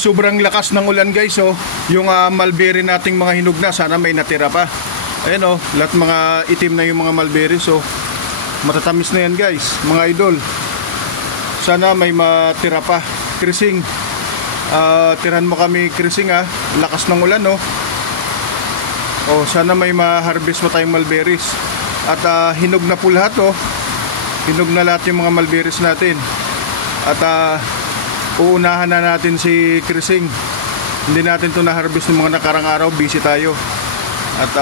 Sobrang lakas ng ulan guys, oh. Yung mulberry nating mga hinog na, sana may natira pa. Ayan, oh, lahat mga itim na yung mga mulberries, oh. Matatamis na yan guys, mga idol. Sana may matira pa. Krising, tirahan mo kami krising, lakas ng ulan, oh. Oh, sana may ma-harvest mo tayong mulberries. At hinog na po lahat, oh. Hinog na lahat yung mga mulberries natin. At uunahan na natin si Krising. Hindi natin ito na-harvest ng mga nakarang araw, busy tayo. At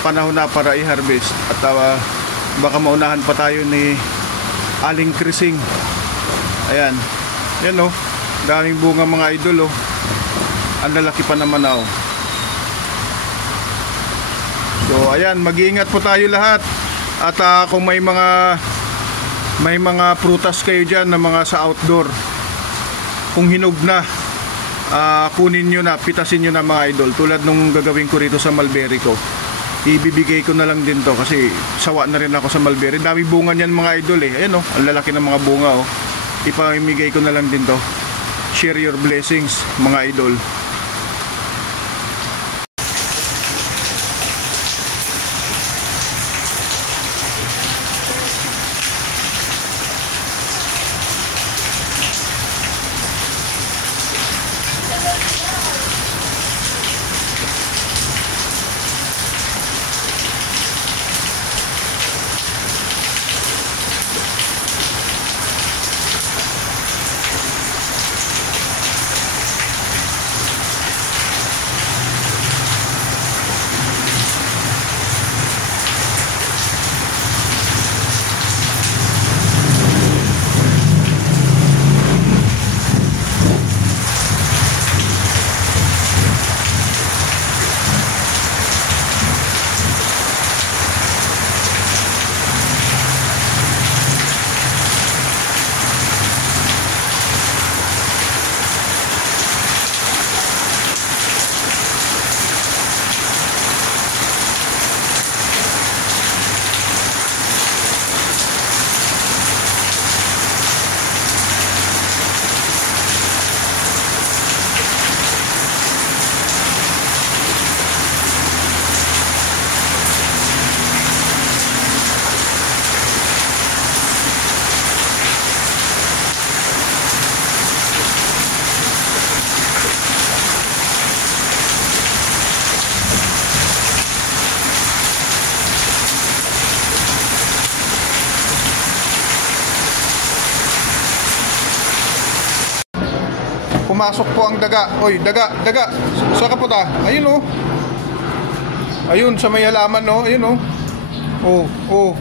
panahon na para i-harvest. At baka maunahan pa tayo ni Aling Krising. Ayan. Yan, oh. Daming bunga mga idol, oh. Ang lalaki pa naman, oh. So ayan, mag-iingat po tayo lahat. At kung may mga prutas kayo dyan na mga sa outdoor, kung hinog na, kunin nyo na, pitasin nyo na mga idol. Tulad nung gagawin ko rito sa mulberry ko, ibibigay ko na lang din to kasi sawa na rin ako sa mulberry. Dami bunga niyan mga idol, eh. Ayan, oh, ang lalaki ng mga bunga, oh. Ipamimigay ko na lang din to. Share your blessings mga idol. Pumasok po ang daga. Oy, daga. Saan ka po ta? Ayun, oh. Ayun, sa may halaman, oh. Ayun, oh. Oh.